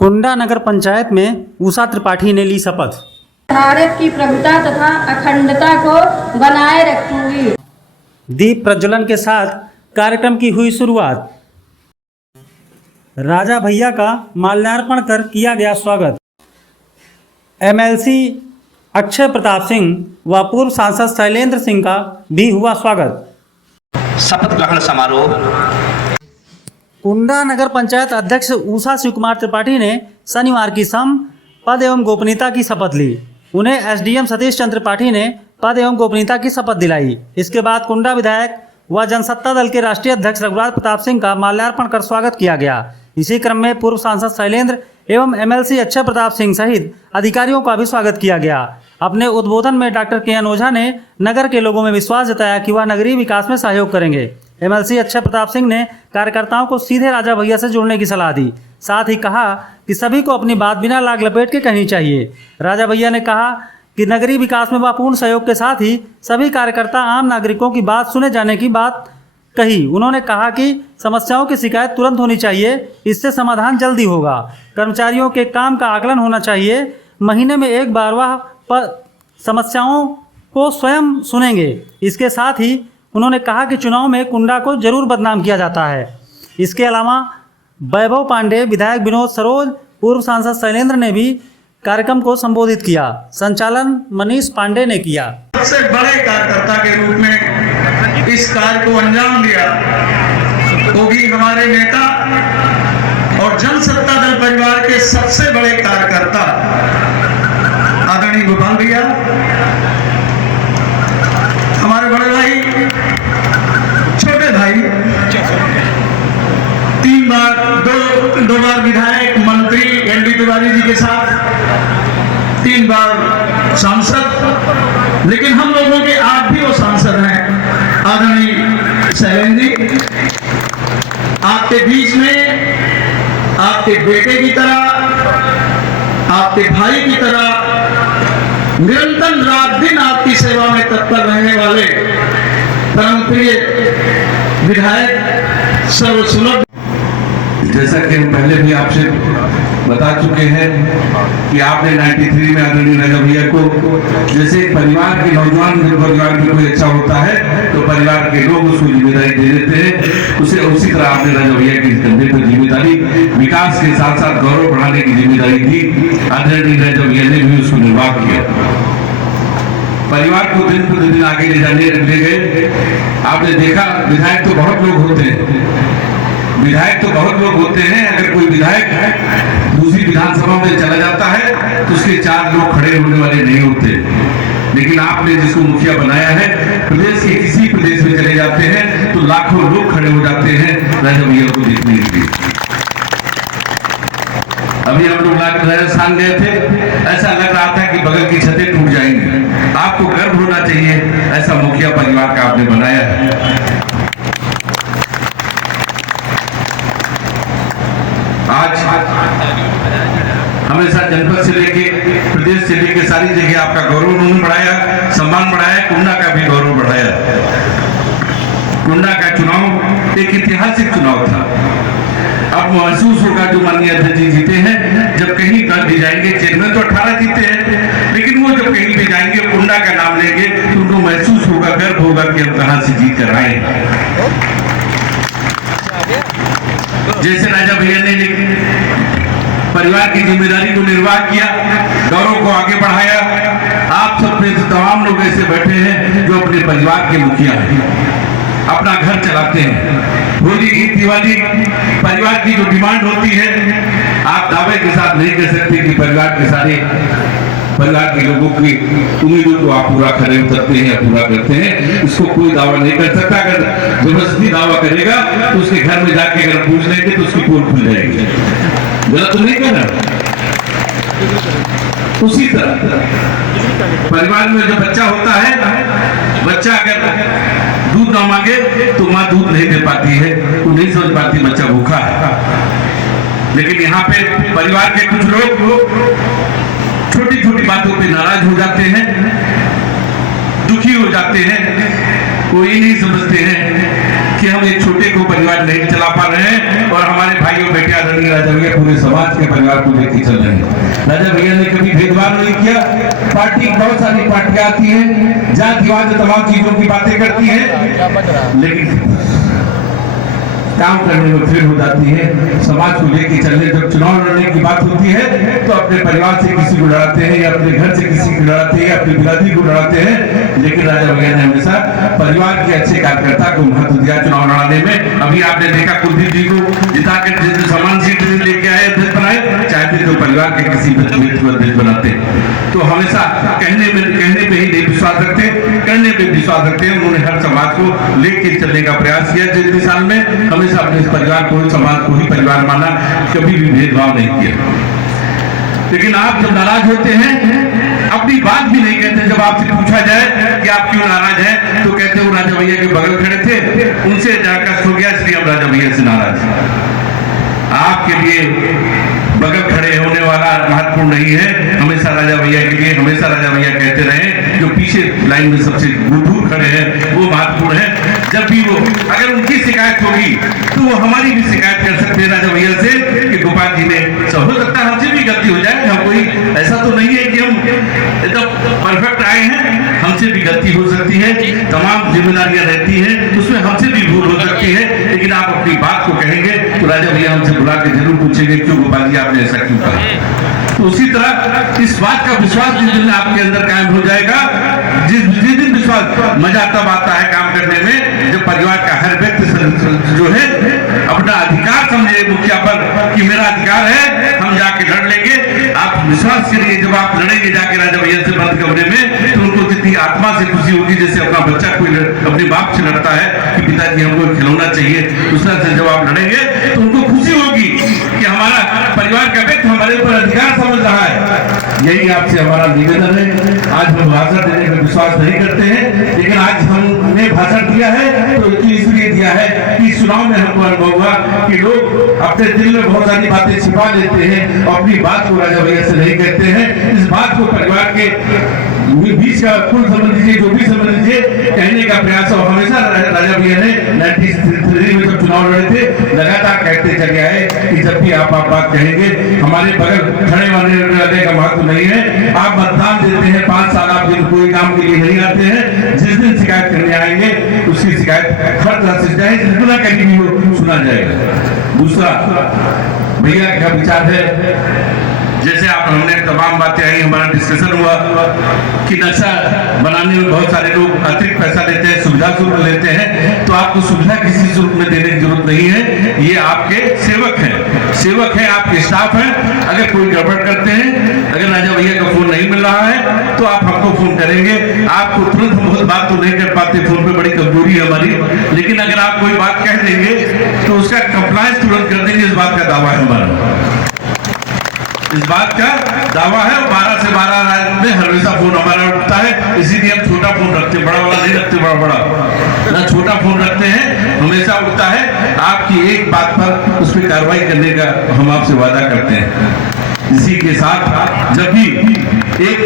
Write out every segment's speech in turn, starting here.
कुंडा नगर पंचायत में उषा त्रिपाठी ने ली शपथ। भारत की प्रभुता तथा अखंडता को बनाए रखूंगी। दीप प्रज्वलन के साथ कार्यक्रम की हुई शुरुआत। राजा भैया का माल्यार्पण कर किया गया स्वागत। एमएलसी अक्षय प्रताप सिंह व पूर्व सांसद शैलेंद्र सिंह का भी हुआ स्वागत। शपथ ग्रहण समारोह। कुंडा नगर पंचायत अध्यक्ष उषा शिवकुमार त्रिपाठी ने शनिवार की सम पद एवं गोपनीयता की शपथ ली। उन्हें एसडीएम सतीश चंद्र त्रिपाठी ने पद एवं गोपनीयता की शपथ दिलाई। इसके बाद कुंडा विधायक व जनसत्ता दल के राष्ट्रीय अध्यक्ष रघुराज प्रताप सिंह का माल्यार्पण कर स्वागत किया गया। इसी क्रम में पूर्व सांसद शैलेंद्र एवं एमएलसी अक्षय प्रताप सिंह सहित अधिकारियों का भी स्वागत किया गया। अपने उद्बोधन में डॉक्टर के.एन. ओझा ने नगर के लोगों में विश्वास जताया कि वह नगरीय विकास में सहयोग करेंगे। एमएलसी अक्षय प्रताप सिंह ने कार्यकर्ताओं को सीधे राजा भैया से जुड़ने की सलाह दी। साथ ही कहा कि सभी को अपनी बात बिना लाग लपेट के कहनी चाहिए। राजा भैया ने कहा कि नगरीय विकास में वह पूर्ण सहयोग के साथ ही सभी कार्यकर्ता आम नागरिकों की बात सुने जाने की बात कही। उन्होंने कहा कि समस्याओं की शिकायत तुरंत होनी चाहिए, इससे समाधान जल्दी होगा। कर्मचारियों के काम का आकलन होना चाहिए, महीने में एक बार वह समस्याओं को स्वयं सुनेंगे। इसके साथ ही उन्होंने कहा कि चुनाव में कुंडा को जरूर बदनाम किया जाता है। इसके अलावा वैभव पांडे, विधायक विनोद सरोज, पूर्व सांसद शैलेंद्र ने भी कार्यक्रम को संबोधित किया। संचालन मनीष पांडे ने किया। सबसे बड़े कार्यकर्ता के रूप में इस कार्य को अंजाम दिया वो भी हमारे नेता और जनसत्ता दल परिवार के सबसे बड़े कार्यकर्ता आदरणीय गोपाल भैया, हमारे बड़े भाई, छोटे भाई, 3 बार दो बार विधायक, मंत्री एनडी तिवारी जी के साथ 3 बार सांसद, लेकिन हम लोगों के आज भी वो सांसद हैं आदरणीय शैलेंद्र जी। आपके बीच में आपके बेटे की तरह, आपके भाई की तरह निरंतर रात दिन आपकी सेवा में तत्पर रहने वाले परम प्रिय विधायक सर्वसुलभ। जैसा कि हम पहले भी आपसे बता चुके हैं कि आपने 93 में आदरणीय राजा भैया को, जैसे परिवार के नौजवान जब परिवार में कोई अच्छा होता है तो परिवार के लोग उसको जिम्मेदारी दे देते हैं, उसी तरह आपने राजा भैया की कंधे पर जिम्मेदारी, विकास के साथ साथ गौरव बढ़ाने की जिम्मेदारी दी। आदरणीय राजा भैया ने भी उसको निर्वाह किया। परिवार को दिन प्रतिदिन आगे ले गए। आपने देखा विधायक तो बहुत लोग होते हैं, अगर कोई विधायक दूसरी विधानसभा में चला जाता है तो उसके 4 लोग खड़े होने वाले नहीं होते, लेकिन आपने जिसको मुखिया बनाया है, प्रदेश के किसी प्रदेश में चले जाते हैं तो लाखों लोग खड़े हो जाते हैं राजा भैया को देखने के लिए। अभी हम लोग राजस्थान गए थे, ऐसा लग रहा था कि बगल की छतें टूट जाएंगी। आपको गर्व होना चाहिए, ऐसा मुखिया परिवार का आपने बनाया है। आज हमेशा जनपद से लेके प्रदेश से लेके सारी जगह आपका गौरव उन्होंने बढ़ाया, सम्मान बढ़ाया, कुंडा का भी गौरव बढ़ाया। कुंडा का चुनाव एक ऐतिहासिक चुनाव था। अब महसूस होगा जो माननीय अध्यक्ष जी जीते हैं, जब कहीं कर भी जाएंगे, चेयरमैन तो 18 जीते हैं, लेकिन वो जब कहीं भी जाएंगे कुंडा का नाम लेंगे तो उनको महसूस होगा, गर्व होगा कि हम कहां से जीत कर आए हैं। जैसे राजा भैया ने परिवार की जिम्मेदारी को निर्वाह किया, गौरव को आगे बढ़ाया, आप सब में तमाम लोग ऐसे बैठे हैं जो अपने परिवार के मुखिया हैं, अपना घर चलाते हैं। होली की दिवाली परिवार की जो डिमांड होती है, आप दावे के साथ नहीं कह सकते कि परिवार के सारे परिवार के लोगों की उम्मीदों को आप पूरा खड़े उतरते हैं या पूरा करते हैं, इसको कोई दावा नहीं कर सकता। अगर जबरदस्ती दावा करेगा तो उसके घर में जाके अगर पूछ लेंगे तो उसकी पोल खुल जाएगी। गलत तो नहीं कहना। उसी तरह परिवार में जो बच्चा होता है, बच्चा अगर दूध ना मांगे तो माँ दूध नहीं दे पाती है, वो नहीं समझ पाती बच्चा भूखा है। लेकिन यहाँ पे परिवार के कुछ लोग छोटी छोटी बातों पे नाराज हो जाते हैं, दुखी हो जाते हैं। वो ये नहीं समझते हैं कि हम एक छोटे को परिवार नहीं चला पा रहे हैं और हमारे भाइयों बेटे आदरणीय राजा भैया पूरे समाज के परिवार को लेकर चल रहे हैं। राजा भैया ने कभी भेदभाव नहीं किया। पार्टी बहुत सारी पार्टियां आती हैं, जातिवाद तमाम चीजों की बातें करती हैं, लेकिन काम करने में फेल हो जाती है। समाज को लेकर चलने जब चुनाव लड़ने की बात होती है तो अपने परिवार से किसी को लड़ाते हैं या अपने घर से किसी को लड़ाते हैं या अपनी बिरादरी को लड़ाते हैं, लेकिन राजा भैया ने हमेशा परिवार के अच्छे कार्यकर्ता को महत्व दिया चुनाव लड़ाने में। अभी आपने देखा कुलदीप जी को जिताकर जिस समान सीट लेके आए, अध्यक्ष बनाए, चाहते तो परिवार के किसी व्यक्ति को अध्यक्ष बनाते। तो हमेशा कहने पे ही नहीं विश्वास रखते, करने पे विश्वास रखते हैं। उन्होंने हर समाज को लेके चलने का प्रयास किया। जितने साल में हमेशा अपने परिवार को, समाज को ही परिवार माना, कभी भी भेदभाव नहीं किया। लेकिन आप जब नाराज होते हैं अपनी बात भी नहीं कहते। जब आपसे पूछा जाए कि आप क्यों नाराज हैं तो कहते हो राजा भैया के बगल खड़े थे, उनसे जाकर सो गया, इसलिए हम राजा भैया से नाराज हैं। आपके लिए बगल खड़े होने वाला महत्वपूर्ण नहीं है। हमेशा राजा भैया के लिए हमेशा राजा भैया कहते रहे, जो पीछे लाइन में सबसे दूर खड़े हैं वो महत्वपूर्ण है। जब भी वो अगर उनकी शिकायत होगी तो वो हमारी भी शिकायत कर सकते हैं राजा भैया से कि गोपाल जी ने, हो सकता है हमसे भी गलती हो जाए, हम कोई ऐसा तो नहीं है कि हम एकदम परफेक्ट आए हैं, हमसे भी गलती हो सकती है, तमाम जिम्मेदारियां रहती हैं, उसमें हमसे भी भूल हो सकती है। लेकिन आप अपनी बात को कहेंगे तो राजा भैया हमसे बुला के जरूर पूछेंगे क्यों गोपाल जी आपने ऐसा क्यों कहा। तो उसी तरह इस बात का विश्वास जिस दिन आपके अंदर कायम हो जाएगा, जिस दिन विश्वास, मजा तब आता है काम करने में जब परिवार का हर व्यक्ति जो है अपना अधिकार समझे मुखिया पर कि मेरा अधिकार है, हम जाके लड़ लेंगे। आप विश्वास करिए, जब आप लड़ेंगे जाके राजा भैया से बंद कमरे में, तो उनको जितनी आत्मा से खुशी होगी जैसे अपना बच्चा कोई अपने बाप से लड़ता है कि पिताजी हमको खिलौना चाहिए, उस तरह से जब आप लड़ेंगे तो उनको खुशी होगी कि हमारा परिवार का व्यक्ति हमारे ऊपर अधिकार समझ रहा है। यही आपसे हमारा निवेदन है। आज हम भाषण देने का विश्वास नहीं करते हैं, लेकिन आज हमने भाषण दिया है तो इसलिए दिया है कि चुनाव में हमको अनुभव हुआ कि लोग अपने दिल में बहुत सारी बातें छिपा लेते हैं और अपनी बात को राजा भैया से नहीं कहते हैं। इस बात को परिवार के बीच का कुल समझ लीजिए, जो भी समझ लीजिए, कहने का प्रयास। और हमेशा राजा भैया ने 93 में जब चुनाव लड़े थे लगातार कहते चले आए कि जब भी आप बात कहेंगे हमारे बगल खड़े वाले का महत्व नहीं है। आप मतदान देते हैं 5 साल, आप दिन कोई काम के लिए नहीं आते हैं। जिस दिन शिकायत करने आएंगे उसकी शिकायत हर तरह से चाहे जितना कहीं भी हो सुना जाएगा। दूसरा भैया का विचार है, जैसे आप हमने तमाम बातें आई, हमारा डिस्कशन हुआ कि नक्शा बनाने में बहुत सारे लोग अतिरिक्त पैसा लेते हैं, सुविधा शुल्क लेते हैं, तो आपको सुविधा किसी शुल्क में देने की जरूरत नहीं है। ये आपके सेवक हैं, आपके स्टाफ हैं। अगर कोई गड़बड़ करते हैं, अगर राजा भैया का फोन नहीं मिल रहा है तो आप हमको फोन करेंगे। आपको तुरंत हम बहुत बात तो नहीं कर पाते, फोन पे बड़ी कमजोरी है हमारी, लेकिन अगर आप कोई बात कह देंगे तो उसका कंप्लायंस तुरंत कर देंगे। इस बात का दावा है हमारा, इस बात का दावा है। 12 से 12 में हमेशा फोन हमारा उठता है, इसीलिए हम छोटा फोन रखते हैं, बड़ा वाला नहीं रखते। बड़ा ना छोटा फोन रखते हैं, हमेशा उठता है। आपकी एक बात पर उस पर कार्रवाई करने का हम आपसे वादा करते हैं। इसी के साथ जब भी एक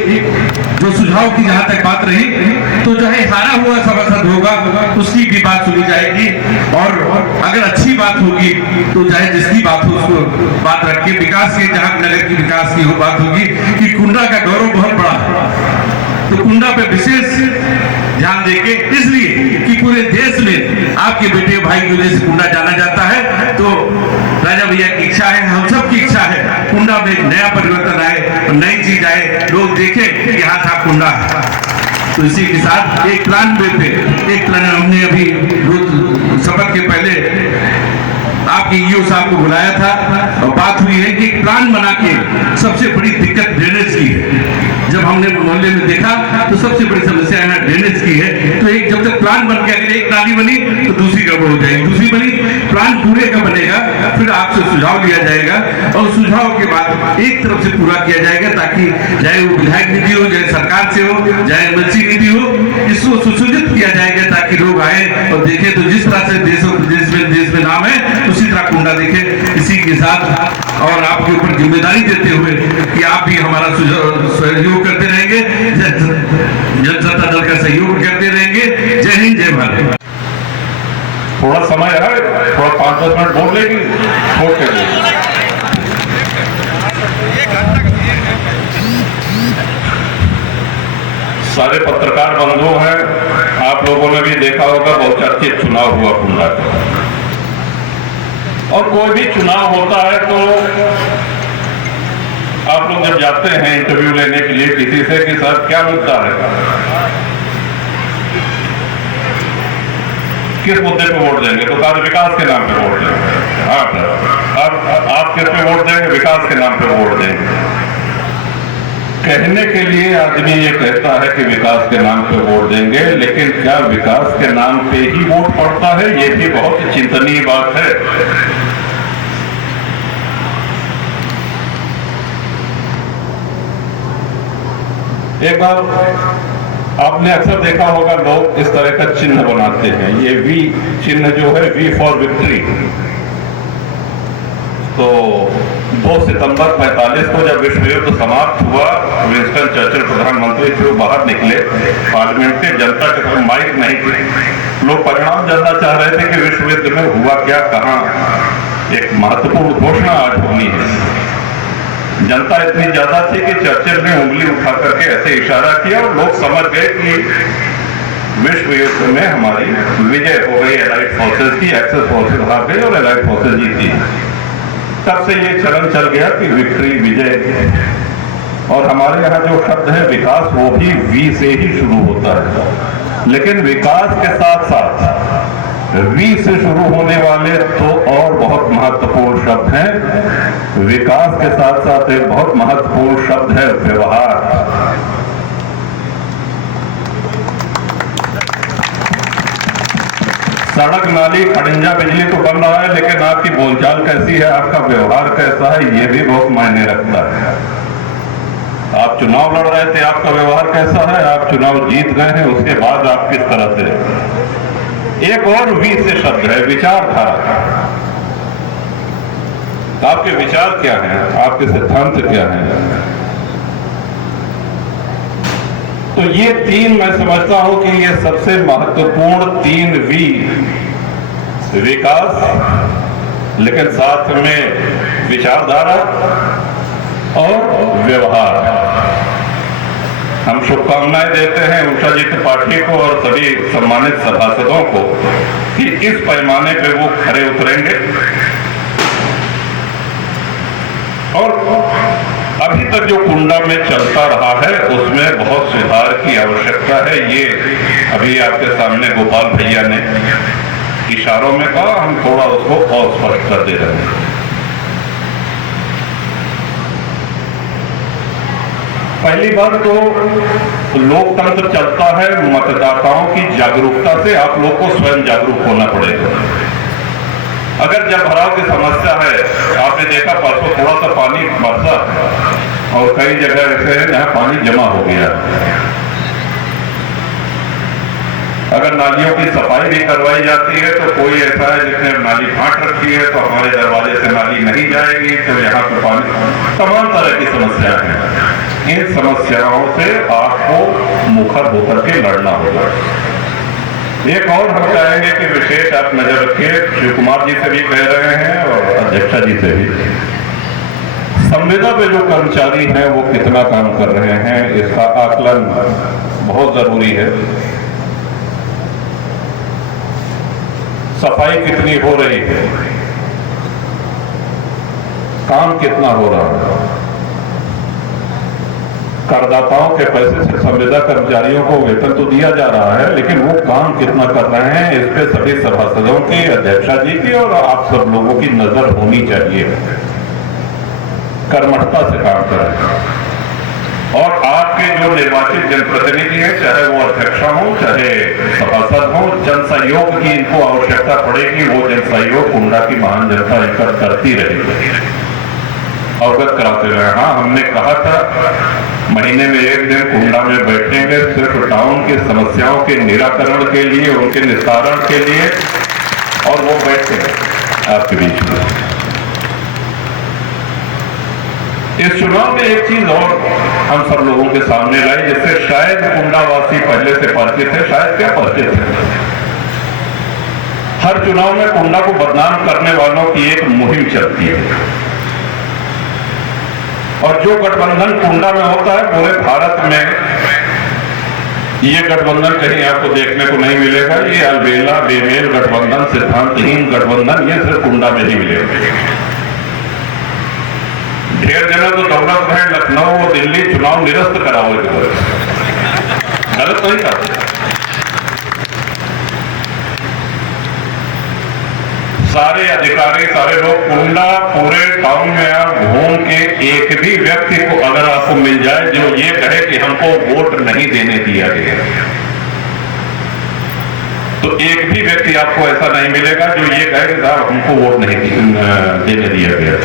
जो सुझाव की जहां तक बात रही, तो चाहे हारा हुआ सभासद होगा उसकी भी बात सुनी जाएगी, और अगर अच्छी बात होगी तो चाहे जिसकी बात हो उसको बात रख के विकास के, जहां नगर की विकास की बात होगी कि कुंडा का गौरव बहुत बड़ा है, तो कुंडा पे विशेष ध्यान देके, इसलिए कि पूरे देश में आपके बेटे भाई की वजह से कुंडा जाना जाता है। तो राजा भैया की इच्छा है, हम सब की इच्छा है, कुंडा में एक नया परिवर्तन आए, नई चीज आए, लोग देखें कि हाँ था कुंडा। तो इसी के साथ एक प्लान पे एक प्लान हमने अभी शपथ के पहले आपके ईओ साहब को बुलाया था और बात हुई है कि प्लान बना के, सबसे बड़ी दिक्कत ड्रेनेज की है। जब हमने मोहल्ले में देखा तो सबसे बड़ी समस्या है ड्रेनेज की है। तो एक जब तक प्लान बन के अगर एक नाली बनी तो दूसरी गड़बड़ हो जाएगी, दूसरी बनी, प्लान पूरे का बनेगा, फिर आपसे सुझाव लिया जाएगा और सुझाव के बाद एक तरफ से पूरा किया जाएगा, ताकि चाहे वो विधायक निधि हो, चाहे सरकार से हो, चाहे एमएलसी निधि हो, इसको सुसज्जित किया जाएगा ताकि लोग आए और देखें। तो जिस तरह से देश में नाम है उसी तरह कुंडा देखे। इसी के साथ और आपके ऊपर जिम्मेदारी देते हुए कि आप भी हमारा सहयोग करते रहेंगे, जनता दल का सहयोग करते रहेंगे। जय हिंद, जय भारत। थोड़ा समय है, 5-10 मिनट बोल लेगी, छोड़ के देगी। सारे पत्रकार बंधु हैं, आप लोगों ने भी देखा होगा बहुचर्चित चुनाव हुआ कुंडा का, और कोई भी चुनाव होता है तो आप लोग जब जाते हैं इंटरव्यू लेने के लिए किसी से कि सर क्या मुद्दा है, किस मुद्दे पे वोट देंगे, तो कहा विकास के नाम पे वोट देंगे। हाँ सर, अब आप किस पे वोट देंगे, विकास के नाम पे वोट देंगे। कहने के लिए आदमी ये कहता है कि विकास के नाम पे वोट देंगे, लेकिन क्या विकास के नाम पे ही वोट पड़ता है, ये भी बहुत चिंतनीय बात है। एक बार आपने अक्सर देखा होगा लोग इस तरह का चिन्ह बनाते हैं, ये वी चिन्ह जो है, वी फॉर विक्ट्री। तो 2 सितंबर 45 को जब विश्व युद्ध समाप्त हुआ, विंस्टन चर्चिल प्रधानमंत्री थे, बाहर निकले पार्लियामेंट के, जनता के पास माइक नहीं थे, लोग परिणाम जानना चाह रहे थे कि विश्व युद्ध में हुआ क्या, कहां। एक महत्वपूर्ण घोषणा आज होनी है। जनता इतनी ज्यादा थी कि चर्चिल ने उंगली उठा करके ऐसे इशारा किया और लोग समझ गए कि विश्व युद्ध में हमारी विजय हो गई, एलाइड फोर्सेस की, एक्सेस फोर्सेस हार गई और एलाइड फोर्सेस जीती। तब से ये चलन चल गया कि विक्ट्री, विजय। और हमारे यहाँ जो शब्द है विकास, वो भी वी से ही शुरू होता है, लेकिन विकास के साथ साथ वी से शुरू होने वाले तो और बहुत महत्वपूर्ण शब्द हैं। विकास के साथ साथ एक बहुत महत्वपूर्ण शब्द है व्यवहार। सड़क, नाली, खड़ंजा, बिजली तो बन रहा है, लेकिन आपकी बोलचाल कैसी है, आपका व्यवहार कैसा है, ये भी बहुत मायने रखता है। आप चुनाव लड़ रहे थे, आपका व्यवहार कैसा है, आप चुनाव जीत गए हैं, उसके बाद आप किस तरह से। एक और वी से शब्द है विचारधारा। आपके विचार क्या हैं, आपके सिद्धांत क्या हैं। तो ये 3 मैं समझता हूं कि ये सबसे महत्वपूर्ण 3 वी, विकास, लेकिन साथ में विचारधारा और व्यवहार। हम शुभकामनाएं देते हैं उषा जी त्रिपाठी को और सभी सम्मानित सभासदों को कि इस पैमाने पे वो खरे उतरेंगे। और अभी तक जो कुंडा में चलता रहा है उसमें बहुत सुधार की आवश्यकता है। ये अभी आपके सामने गोपाल भैया ने इशारों में कहा, हम थोड़ा उसको और स्पष्ट कर दे रहे हैं। पहली बात तो लोकतंत्र चलता है मतदाताओं की जागरूकता से। आप लोग को स्वयं जागरूक होना पड़ेगा। अगर जल भराव की समस्या है, आपने देखा परसों थोड़ा सा पानी बरसा और कई जगह ऐसे हैं जहां पानी जमा हो गया। अगर नालियों की सफाई भी करवाई जाती है तो कोई ऐसा है जिसने नाली फाट रखी है तो हमारे दरवाजे से नाली नहीं जाएगी, तो यहाँ पर पानी, तमाम तरह की समस्याएं हैं। इन समस्याओं से आपको मुखर होकर के लड़ना होगा। एक और हम चाहेंगे कि विशेष आप नजर रखिए, शिव कुमार जी से भी कह रहे हैं और अध्यक्षा जी से भी, संविदा पे जो कर्मचारी हैं वो कितना काम कर रहे हैं इसका आकलन बहुत जरूरी है। सफाई कितनी हो रही है, काम कितना हो रहा है, करदाताओं के पैसे से संविदा कर्मचारियों को वेतन तो दिया जा रहा है, लेकिन वो काम कितना कर रहे हैं इस पे सभी सभासदों की, अध्यक्षा जी की और आप सब लोगों की नजर होनी चाहिए। कर्मठता से काम करें और आपके जो निर्वाचित जनप्रतिनिधि हैं, चाहे वो अध्यक्षा हो चाहे सभासद हो, जन सहयोग की इनको आवश्यकता पड़ेगी। वो जन सहयोग कुंडा की महान जनता इनका करती रहेगी, अवगत कराते रहे। हाँ, हमने कहा था महीने में 1 दिन कुंडा में बैठेंगे सिर्फ टाउन की समस्याओं के निराकरण के लिए, उनके निस्तारण के लिए, और वो बैठे आपके बीच में। इस चुनाव में एक चीज और हम सब लोगों के सामने लाई, जिससे शायद कुंडावासी पहले से परिचित है, शायद क्या परिचित है। हर चुनाव में कुंडा को बदनाम करने वालों की एक मुहिम चलती है, और जो गठबंधन कुंडा में होता है पूरे भारत में ये गठबंधन कहीं आपको देखने को नहीं मिलेगा। ये अलबेला बेमेल गठबंधन, सिद्धांतहीन गठबंधन, ये सिर्फ कुंडा में ही मिलेगा। ढेर जगह तो दौलत है, लखनऊ और दिल्ली चुनाव निरस्त कराओ, गलत नहीं करते। सारे अधिकारी, सारे लोग कुंडा पूरे टाउन में आप घूम के एक भी व्यक्ति को अगर आपको मिल जाए जो ये कहे कि हमको वोट नहीं देने दिया गया, तो एक भी व्यक्ति आपको ऐसा नहीं मिलेगा जो ये कहे कि साहब हमको वोट नहीं देने दिया गया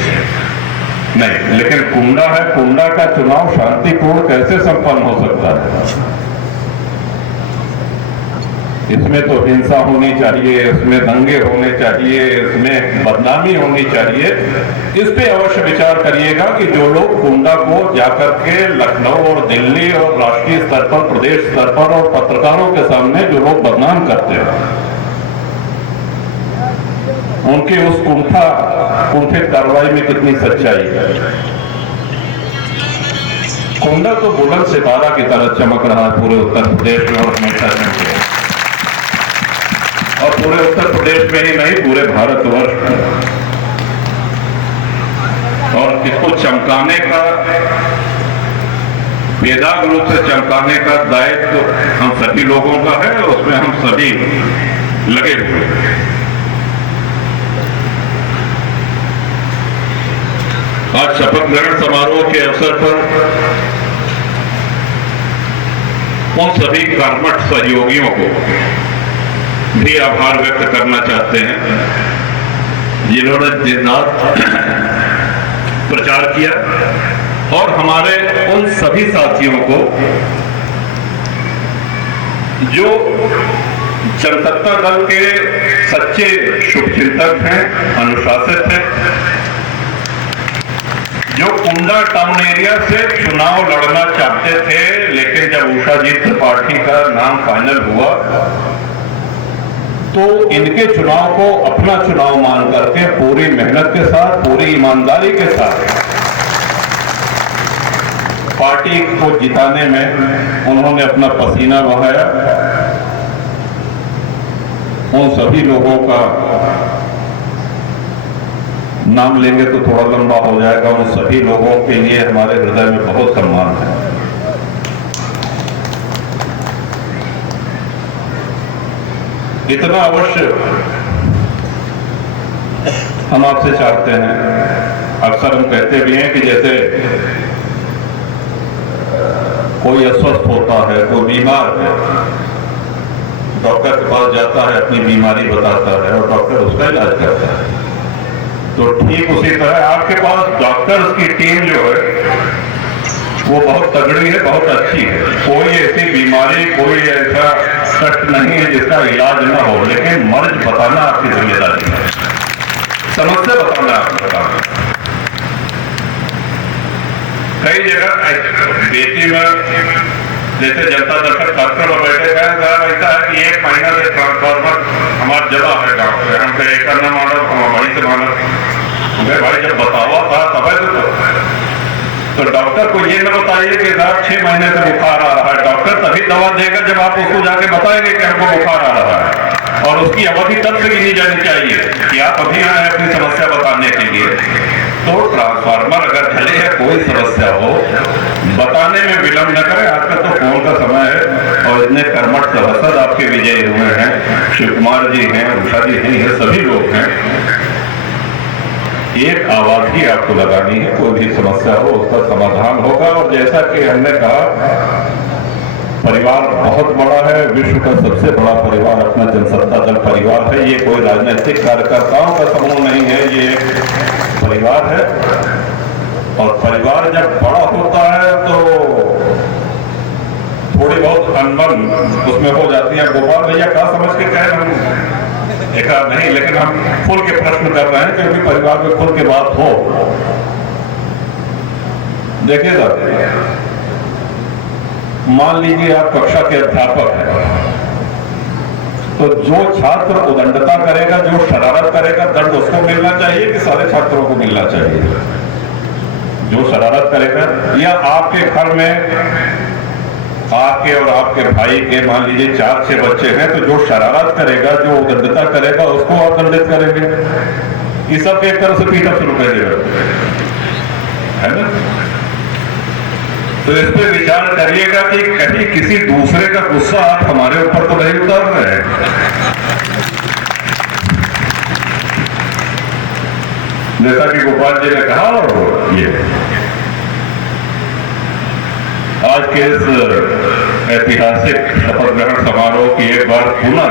नहीं। लेकिन कुंडा है, कुंडा का चुनाव शांतिपूर्ण कैसे संपन्न हो सकता है? इसमें तो हिंसा होनी चाहिए, इसमें दंगे होने चाहिए, इसमें बदनामी होनी चाहिए। इस पे अवश्य विचार करिएगा कि जो लोग कुंडा को जाकर के लखनऊ और दिल्ली और राष्ट्रीय स्तर पर, प्रदेश स्तर पर और पत्रकारों के सामने जो लोग बदनाम करते हैं, उनकी उस कुंठित कार्रवाई में कितनी सच्चाई है। कुंडा तो बुलंद सितारा की तरह चमक रहा है पूरे उत्तर प्रदेश में और हमेशा से, और पूरे उत्तर प्रदेश में ही नहीं पूरे भारतवर्ष में। और इसको चमकाने का, बेदाग रूप से चमकाने का दायित्व हम सभी लोगों का है, और उसमें हम सभी लगे हुए हैं। आज शपथ ग्रहण समारोह के अवसर पर उन सभी कर्मठ सहयोगियों को भी आभार व्यक्त करना चाहते हैं जिन्होंने दिन रात प्रचार किया, और हमारे उन सभी साथियों को जो जनसत्ता दल के सच्चे शुभचिंतक हैं, अनुशासित हैं, जो कुंडा टाउन एरिया से चुनाव लड़ना चाहते थे, लेकिन जब उषाजी त्रिपाठी का नाम फाइनल हुआ तो इनके चुनाव को अपना चुनाव मान करके पूरी मेहनत के साथ, पूरी ईमानदारी के साथ पार्टी को जिताने में उन्होंने अपना पसीना बहाया। उन सभी लोगों का नाम लेंगे तो थोड़ा लंबा हो जाएगा। उन सभी लोगों के लिए हमारे हृदय में बहुत सम्मान है। इतना अवश्य हम आपसे चाहते हैं। अक्सर हम कहते भी हैं कि जैसे कोई अस्वस्थ होता है, कोई बीमार है, डॉक्टर के पास जाता है, अपनी बीमारी बताता है और डॉक्टर उसका इलाज करता है, तो ठीक उसी तरह आपके पास डॉक्टर्स की टीम जो है वो बहुत तगड़ी है, बहुत अच्छी है। कोई ऐसी बीमारी, कोई ऐसा कष्ट नहीं है जिसका इलाज ना हो, लेकिन मर्ज बताना आपकी जिम्मेदारी है, समस्या बताना आपका काम है। कई जगह बेटी में जैसे जनता दर्शक डॉक्टर में बैठे गए, ऐसा है कि 1 महीना से ट्रांसफार्मर हमारे जगह है गाँव से, हम एक न मानो भाई से मानो भाई जब बतावा था तब तो डॉक्टर को ये न बताइए कि साहब 6 महीने से बुखार आ रहा है। डॉक्टर तभी दवा देगा जब आप उसको जाके बताएंगे कि हमको बुखार आ रहा है, और उसकी अवधि तब से गिनी जानी चाहिए कि आप अभी आए अपनी समस्या बताने के लिए। तो ट्रांसफार्मर अगर चले या कोई समस्या हो, बताने में विलंब न करें। आजकल तो फोन का समय है और इतने कर्मठ सभासद आपके विजयी हुए हैं, शिव कुमार जी हैं, उषा जी हैं, ये सभी लोग हैं। एक आवाज ही आपको लगानी है, कोई भी समस्या हो उसका समाधान होगा। और जैसा कि हमने कहा, परिवार बहुत बड़ा है, विश्व का सबसे बड़ा परिवार अपना जनसत्ता दल परिवार है। ये कोई राजनीतिक कार्यकर्ताओं का समूह नहीं है, ये परिवार है। और परिवार जब बड़ा होता है तो थोड़ी बहुत अनबन उसमें हो जाती है। गोपाल भैया क्या समझ के कह रहे हैं एक नहीं, लेकिन हम खुल के प्रश्न कर रहे हैं क्योंकि परिवार में खुल के बात हो। देखिएगा, मान लीजिए आप कक्षा के अध्यापक हैं तो जो छात्र उदंडता करेगा, जो शरारत करेगा, दंड उसको मिलना चाहिए कि सारे छात्रों को मिलना चाहिए? जो शरारत करेगा, या आपके घर में आपके और आपके भाई के मान लीजिए 4-6 बच्चे हैं, तो जो शरारत करेगा, जो उदंडता करेगा, उसको आप दंडित करेंगे? ये सब एक तरह से पीटा शुरू कर देगा, है ना? तो इस पे विचार करिएगा कि कहीं किसी दूसरे का गुस्सा आप हमारे ऊपर तो नहीं उतार रहे हैं। जैसा कि गोपाल जी ने कहा, और ये आज के इस ऐतिहासिक शपथ ग्रहण समारोह की एक बार पुनः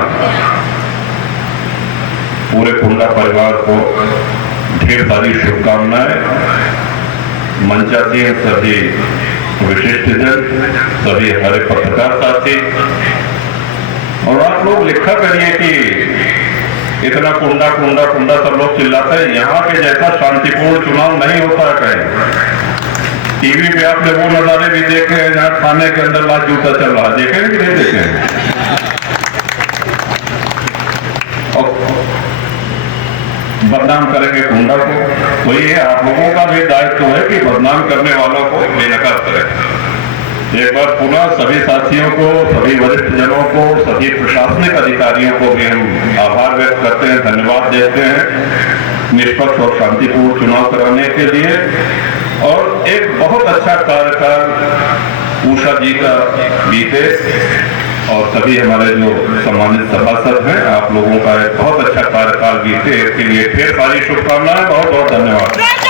पूरे कुंडा परिवार को ढेर सारी शुभकामनाएं। मंचासीन सभी विशिष्टजन, सभी हमारे पत्रकार साथी, और आप लोग लिखा करिए कि इतना कुंडा कुंडा कुंडा सब लोग चिल्लाते हैं, यहाँ के जैसा शांतिपूर्ण चुनाव नहीं होता कहीं। टीवी पे आपने वो नजारे भी देखे हैं जहाँ थाने के अंदर लात जूता चल रहा, देखे कि नहीं देखे? और बदनाम करेंगे कुंडा को, तो ये आप लोगों का भी दायित्व है कि बदनाम करने वालों को बेनकाब करें। एक बार पुनः सभी साथियों को, सभी वरिष्ठ जनों को, सभी प्रशासनिक अधिकारियों को भी हम आभार व्यक्त करते हैं, धन्यवाद देते हैं निष्पक्ष और शांतिपूर्ण चुनाव कराने के लिए। और एक बहुत अच्छा कार्यकाल उषा जी का बीते, और सभी हमारे जो सम्मानित सभासद हैं, आप लोगों का एक बहुत अच्छा कार्यकाल बीते, इसके लिए ढेर सारी शुभकामनाएं। बहुत बहुत धन्यवाद।